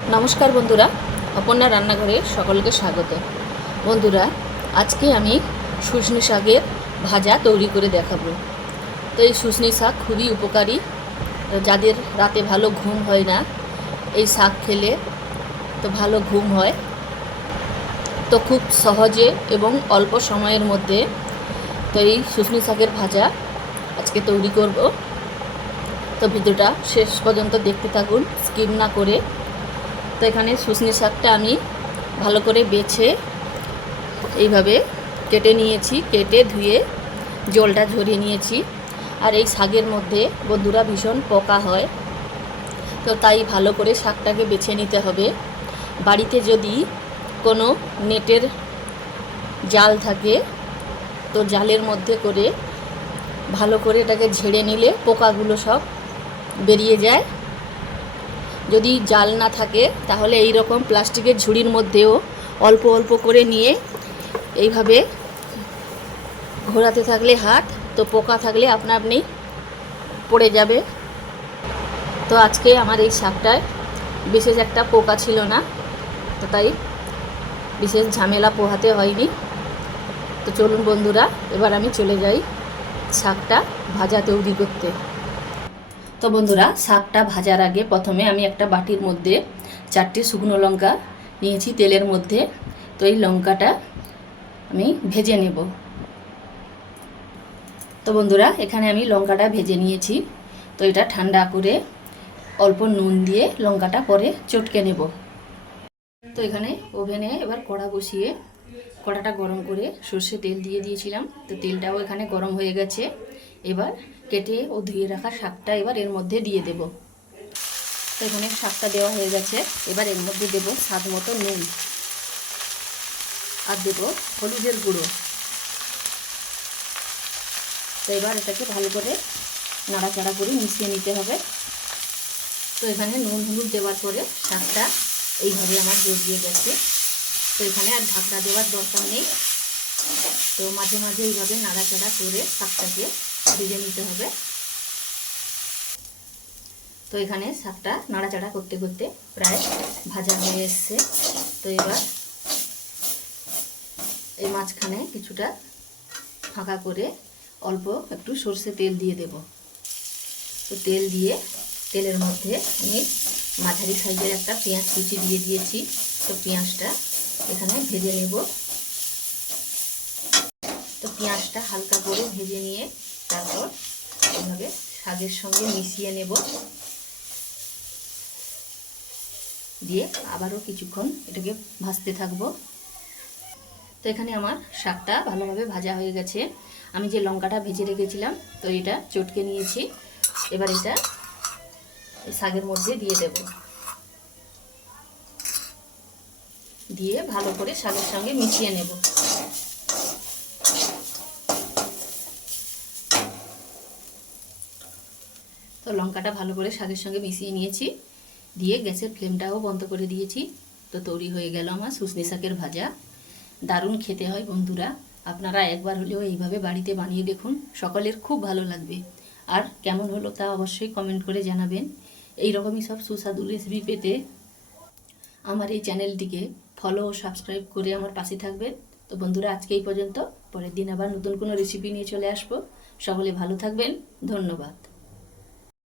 নমস্কার বন্ধুরা, অপর্ণা রান্নাঘরে সকলকে স্বাগত। বন্ধুরা, আজকে আমি শুশনি শাকের ভাজা তৈরি করে দেখাবো। তো এই শুশনি শাক খুবই উপকারী। যাদের রাতে ভালো ঘুম হয় না, এই শাক খেলে তো ভালো ঘুম হয়। তো খুব সহজে এবং অল্প সময়ের মধ্যে তো এই শুশনি শাকের ভাজা আজকে তৈরি করব। তো ভিডিওটা শেষ পর্যন্ত দেখতে থাকুন, স্কিপ না করে তো এখানে শুশনি শাকটা আমি ভালো করে বেছে এইভাবে কেটে নিয়েছি, কেটে ধুয়ে জলটা ঝরিয়ে নিয়েছি। আর এই শাকের মধ্যে বন্ধুরা ভীষণ পোকা হয়, তো তাই ভালো করে শাকটাকে বেছে নিতে হবে। বাড়িতে যদি কোনো নেটের জাল থাকে, তো জালের মধ্যে করে ভালো করে এটাকে ঝেড়ে নিলে পোকাগুলো সব বেরিয়ে যায়। যদি জাল না থাকে, তাহলে এই রকম প্লাস্টিকের ঝুড়ির মধ্যেও অল্প অল্প করে নিয়ে এইভাবে ঘোরাতে থাকলে হাত, তো পোকা থাকলে আপনা আপনি পড়ে যাবে। তো আজকে আমার এই শাকটায় বিশেষ একটা পোকা ছিল না, তো তাই বিশেষ ঝামেলা পোহাতে হয়নি। তো চলুন বন্ধুরা, এবার আমি চলে যাই শাকটা ভাজা তৈরি করতে। তো বন্ধুরা, শাকটা ভাজার আগে প্রথমে আমি একটা বাটির মধ্যে চারটে শুকনো লঙ্কা নিয়েছি তেলের মধ্যে। তো এই লঙ্কাটা আমি ভেজে নেব। তো বন্ধুরা, এখানে আমি লঙ্কাটা ভেজে নিয়েছি। তো এটা ঠান্ডা করে অল্প নুন দিয়ে লঙ্কাটা পরে চটকে নেব। তো এখানে ওভেনে এবার কড়া বসিয়ে কড়াটা গরম করে সর্ষে তেল দিয়ে দিয়েছিলাম। তো তেলটাও এখানে গরম হয়ে গেছে। এবার কেটে ও ধুয়ে রাখা শাকটা এবার এর মধ্যে দিয়ে দেব। তো এখানে শাকটা দেওয়া হয়ে গেছে। এবার এর মধ্যে দেব স্বাদ মতো নুন। আর দেব হলুদের গুঁড়ো। তো এবার এটাকে ভালো করে নাড়াচাড়া করে মিশিয়ে নিতে হবে। তো এখানে নুন হলুদ দেওয়ার পরে শাকটা এইভাবে আমার জড়িয়ে গেছে। তো এখানে আর ঢাকনা দেওয়ার দরকার নেই। তো মাঝে মাঝে এইভাবে নাড়াচাড়া করে শাকটাকে ভেজে নিতে হবে। তো এখানে শাকটা নাড়াচাড়া করতে করতে প্রায় ভাজা হয়ে এসছে। তো এবার এই মাঝখানে কিছুটা ফাঁকা করে অল্প একটু সর্ষে তেল দিয়ে দেব। তো তেল দিয়ে তেলের মধ্যে আমি মাঝারি সাইজের একটা পেঁয়াজ কুচি দিয়ে দিয়েছি। তো পেঁয়াজটা এখানে ভেজে নেব। তো পেঁয়াজটা হালকা করে ভেজে নিয়ে তারপর এভাবে শাকের সঙ্গে মিশিয়ে নেব। দিয়ে আবারও কিছুক্ষণ এটাকে ভাজতে থাকব। তো এখানে আমার শাকটা ভালোভাবে ভাজা হয়ে গেছে। আমি যে লঙ্কাটা ভেজে রেখেছিলাম, তো এটা চটকে নিয়েছি। এবার এটা শাকের মধ্যে দিয়ে দেব। দিয়ে ভালো করে শাকের সঙ্গে মিশিয়ে নেব। তো লঙ্কাটা ভালো করে শাকের সঙ্গে মিশিয়ে নিয়েছি। দিয়ে গ্যাসের ফ্লেমটাও বন্ধ করে দিয়েছি। তো তৈরি হয়ে গেল আমার শুশনি শাকের ভাজা। দারুণ খেতে হয় বন্ধুরা। আপনারা একবার হলেও এইভাবে বাড়িতে বানিয়ে দেখুন। সকলের খুব ভালো লাগবে। আর কেমন হলো তা অবশ্যই কমেন্ট করে জানাবেন। এই রকমই সব সুস্বাদু রেসিপি পেতে আমার এই চ্যানেলটিকে ফলো ও সাবস্ক্রাইব করে আমার পাশে থাকবেন। তো বন্ধুরা, আজকে এই পর্যন্ত। পরের দিন আবার নতুন কোনো রেসিপি নিয়ে চলে আসব। সকলে ভালো থাকবেন। ধন্যবাদ।